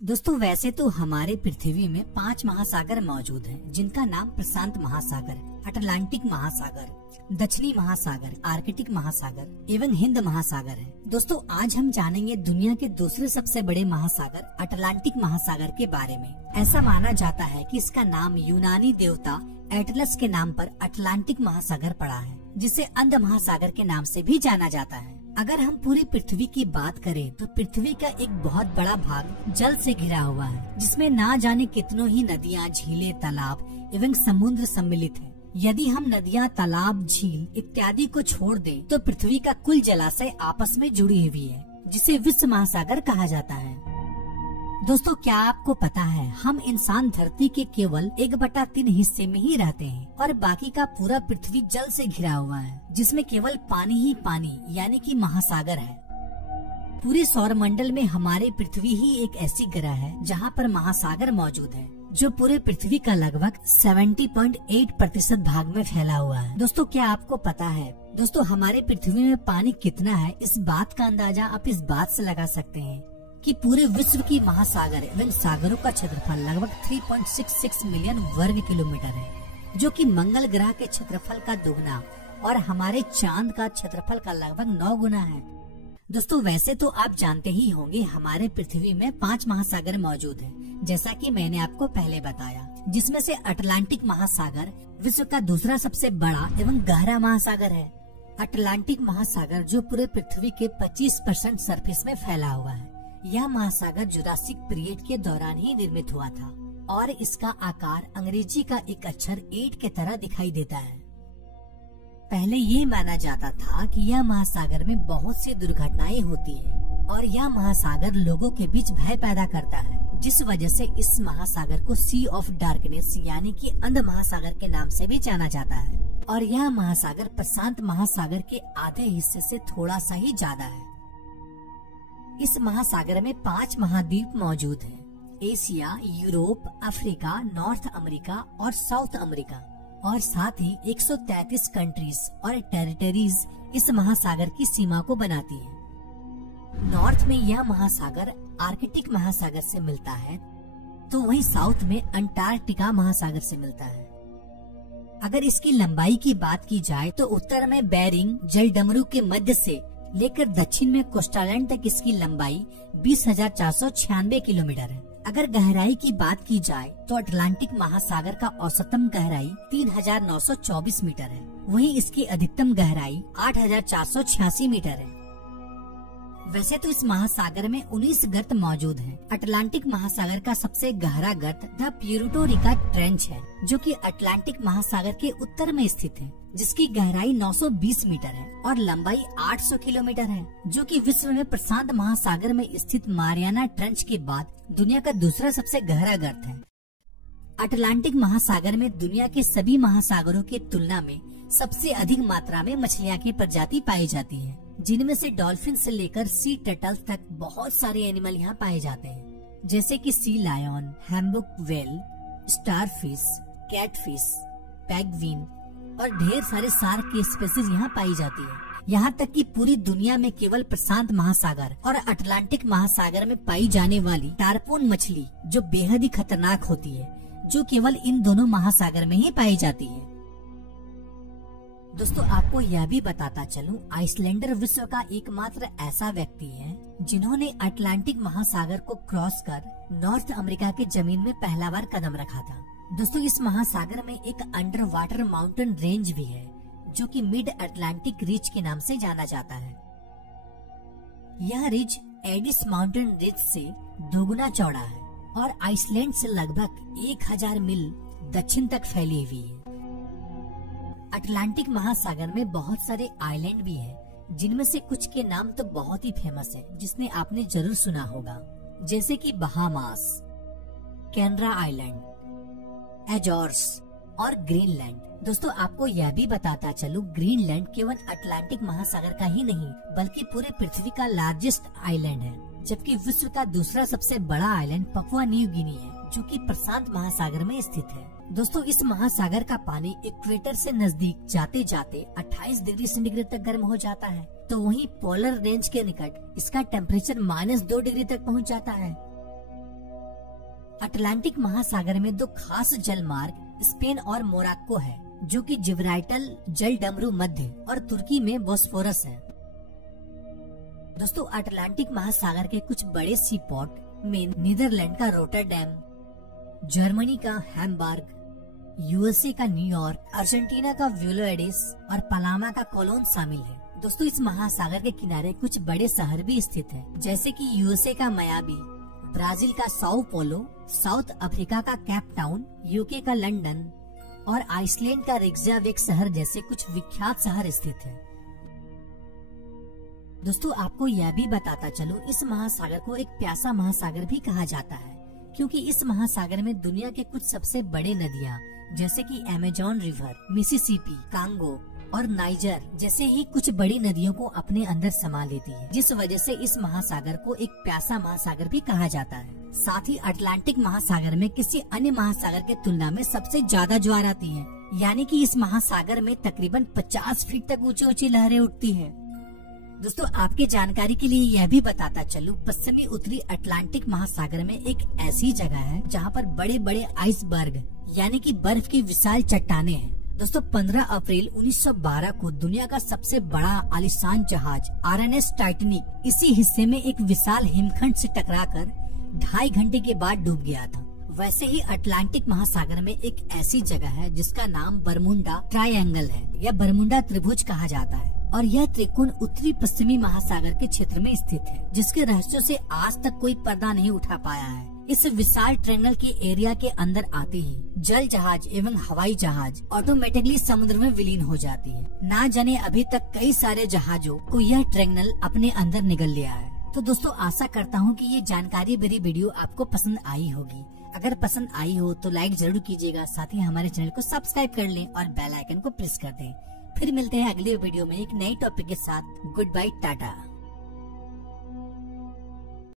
दोस्तों वैसे तो हमारे पृथ्वी में 5 महासागर मौजूद हैं, जिनका नाम प्रशांत महासागर, अटलांटिक महासागर, दक्षिणी महासागर, आर्कटिक महासागर एवं हिंद महासागर है। दोस्तों आज हम जानेंगे दुनिया के दूसरे सबसे बड़े महासागर अटलांटिक महासागर के बारे में। ऐसा माना जाता है कि इसका नाम यूनानी देवता एटलस के नाम पर अटलांटिक महासागर पड़ा है, जिसे अंध महासागर के नाम से भी जाना जाता है। अगर हम पूरी पृथ्वी की बात करें तो पृथ्वी का एक बहुत बड़ा भाग जल से घिरा हुआ है, जिसमें ना जाने कितनों ही नदियाँ, झीलें, तालाब एवं समुद्र सम्मिलित हैं। यदि हम नदियाँ, तालाब, झील इत्यादि को छोड़ दें तो पृथ्वी का कुल जलाशय आपस में जुड़ी हुई है, जिसे विश्व महासागर कहा जाता है। दोस्तों क्या आपको पता है, हम इंसान धरती के केवल 1/3 हिस्से में ही रहते हैं और बाकी का पूरा पृथ्वी जल से घिरा हुआ है, जिसमें केवल पानी ही पानी यानी कि महासागर है। पूरे सौर मंडल में हमारे पृथ्वी ही एक ऐसी ग्रह है जहाँ पर महासागर मौजूद है, जो पूरे पृथ्वी का लगभग 70.8% भाग में फैला हुआ है। दोस्तों क्या आपको पता है, दोस्तों हमारे पृथ्वी में पानी कितना है, इस बात का अंदाजा आप इस बात से लगा सकते हैं कि पूरे विश्व की महासागर एवं सागरों का क्षेत्रफल लगभग 3.66 मिलियन वर्ग किलोमीटर है, जो कि मंगल ग्रह के क्षेत्रफल का दुगना और हमारे चांद का क्षेत्रफल का लगभग 9 गुना है। दोस्तों वैसे तो आप जानते ही होंगे हमारे पृथ्वी में 5 महासागर मौजूद हैं, जैसा कि मैंने आपको पहले बताया, जिसमें से अटलांटिक महासागर विश्व का दूसरा सबसे बड़ा एवं गहरा महासागर है। अटलांटिक महासागर जो पूरे पृथ्वी के 25% सरफेस में फैला हुआ है। यह महासागर जुरासिक पीरियड के दौरान ही निर्मित हुआ था और इसका आकार अंग्रेजी का एक अक्षर 8 के तरह दिखाई देता है। पहले ये माना जाता था कि यह महासागर में बहुत सी दुर्घटनाएं होती हैं और यह महासागर लोगों के बीच भय पैदा करता है, जिस वजह से इस महासागर को सी ऑफ डार्कनेस यानी कि अंध महासागर के नाम से भी जाना जाता है। और यह महासागर प्रशांत महासागर के आधे हिस्से से थोड़ा सा ही ज्यादा है। इस महासागर में 5 महाद्वीप मौजूद हैं, Asia, Europe, Africa, north America और साउथ अमेरिका, और साथ ही 133 कंट्रीज और टेरिटरीज इस महासागर की सीमा को बनाती है। नॉर्थ में यह महासागर आर्कटिक महासागर से मिलता है, तो वहीं साउथ में अंटार्कटिका महासागर से मिलता है। अगर इसकी लंबाई की बात की जाए तो उत्तर में बेरिंग जलडमरू के मध्य से लेकर दक्षिण में कोस्टालैंड तक इसकी लंबाई 20,496 किलोमीटर है। अगर गहराई की बात की जाए तो अटलांटिक महासागर का औसतम गहराई 3,924 मीटर है, वहीं इसकी अधिकतम गहराई 8,486 मीटर है। वैसे तो इस महासागर में 19 गर्त मौजूद हैं। अटलांटिक महासागर का सबसे गहरा गर्त द प्यूर्टो रिका ट्रेंच है, जो कि अटलांटिक महासागर के उत्तर में स्थित है, जिसकी गहराई 920 मीटर है और लंबाई 800 किलोमीटर है, जो कि विश्व में प्रशांत महासागर में स्थित मारियाना ट्रेंच के बाद दुनिया का दूसरा सबसे गहरा गर्त है। अटलांटिक महासागर में दुनिया के सभी महासागरों की तुलना में सबसे अधिक मात्रा में मछलियाँ की प्रजाति पाई जाती है, जिनमें से डॉल्फिन से लेकर सी टर्टल्स तक बहुत सारे एनिमल यहाँ पाए जाते हैं, जैसे कि sea lion, humpback whale, starfish, catfish, penguin और ढेर सारे शार्क की स्पीशीज यहाँ पाई जाती है। यहाँ तक कि पूरी दुनिया में केवल प्रशांत महासागर और अटलांटिक महासागर में पाई जाने वाली टारपोन मछली, जो बेहद ही खतरनाक होती है, जो केवल इन दोनों महासागर में ही पाई जाती है। दोस्तों आपको यह भी बताता चलूं, आइसलैंडर विश्व का एकमात्र ऐसा व्यक्ति है जिन्होंने अटलांटिक महासागर को क्रॉस कर नॉर्थ अमेरिका की जमीन में पहला बार कदम रखा था। दोस्तों इस महासागर में एक अंडर वाटर माउंटेन रेंज भी है, जो कि मिड अटलांटिक रिज के नाम से जाना जाता है। यह रिज एडिस माउंटेन रिज से दोगुना चौड़ा है और आइसलैंड से लगभग 1000 मील दक्षिण तक फैली हुई है। अटलांटिक महासागर में बहुत सारे आइलैंड भी हैं, जिनमें से कुछ के नाम तो बहुत ही फेमस है, जिसने आपने जरूर सुना होगा, जैसे कि बहामास, कैनरा आइलैंड, एजोर्स और ग्रीनलैंड। दोस्तों आपको यह भी बताता चलूं, ग्रीनलैंड केवल अटलांटिक महासागर का ही नहीं बल्कि पूरे पृथ्वी का लार्जेस्ट आइलैंड है, जबकि विश्व का दूसरा सबसे बड़ा आइलैंड पपुआ न्यू गिनी है, जो कि प्रशांत महासागर में स्थित है। दोस्तों इस महासागर का पानी इक्वेटर से नजदीक जाते जाते 28 डिग्री सेंटीग्रेड तक गर्म हो जाता है, तो वहीं पोलर रेंज के निकट इसका टेम्परेचर -2 डिग्री तक पहुंच जाता है। अटलांटिक महासागर में दो खास जल मार्ग स्पेन और मोरक्को है, जो कि जिब्राल्टर जल डमरू मध्य और तुर्की में बोस्फोरस है। दोस्तों, अटलांटिक महासागर के कुछ बड़े सी पोर्ट में नीदरलैंड का रोटरडैम, जर्मनी का हैम्बर्ग, यूएसए का न्यूयॉर्क, अर्जेंटीना का ब्यूनोस आयर्स और पनामा का कोलोन शामिल है। दोस्तों, इस महासागर के किनारे कुछ बड़े शहर भी स्थित हैं, जैसे कि यूएसए का मायामी, ब्राजील का साओ पोलो, साउथ अफ्रीका का केप टाउन, यूके का लंदन और आइसलैंड का रिक्जाविक शहर जैसे कुछ विख्यात शहर स्थित हैं। दोस्तों, आपको यह भी बताता चलो, इस महासागर को एक प्यासा महासागर भी कहा जाता है, क्योंकि इस महासागर में दुनिया के कुछ सबसे बड़े नदियाँ जैसे कि अमेज़न रिवर, मिसिसिपी, कांगो और नाइजर जैसे ही कुछ बड़ी नदियों को अपने अंदर समा लेती है, जिस वजह से इस महासागर को एक प्यासा महासागर भी कहा जाता है। साथ ही अटलांटिक महासागर में किसी अन्य महासागर के तुलना में सबसे ज्यादा ज्वार आती है, यानी कि इस महासागर में तकरीबन 50 फीट तक ऊंची ऊंची लहरें उठती हैं। दोस्तों, आपके जानकारी के लिए यह भी बताता चलूं, पश्चिमी उत्तरी अटलांटिक महासागर में एक ऐसी जगह है जहां पर बड़े बड़े आइसबर्ग यानी कि बर्फ की विशाल चट्टाने हैं। दोस्तों, 15 अप्रैल 1912 को दुनिया का सबसे बड़ा आलीशान जहाज RMS टाइटैनिक इसी हिस्से में एक विशाल हिमखंड से टकराकर 2.5 घंटे के बाद डूब गया था। वैसे ही अटलांटिक महासागर में एक ऐसी जगह है जिसका नाम बरमुंडा ट्रायंगल है या बरमुंडा त्रिभुज कहा जाता है, और यह त्रिकोण उत्तरी पश्चिमी महासागर के क्षेत्र में स्थित है, जिसके रहस्यों से आज तक कोई पर्दा नहीं उठा पाया है। इस विशाल ट्रायंगल के एरिया के अंदर आते ही जल जहाज एवं हवाई जहाज ऑटोमेटिकली समुद्र में विलीन हो जाती है। ना जाने अभी तक कई सारे जहाजों को यह ट्रायंगल अपने अंदर निगल लिया है। तो दोस्तों, आशा करता हूँ कि ये जानकारी भरी वीडियो आपको पसंद आई होगी। अगर पसंद आई हो तो लाइक जरूर कीजिएगा, साथ ही हमारे चैनल को सब्सक्राइब कर लें और बेल आइकन को प्रेस कर दें। फिर मिलते हैं अगले वीडियो में एक नई टॉपिक के साथ। Goodbye, Tata.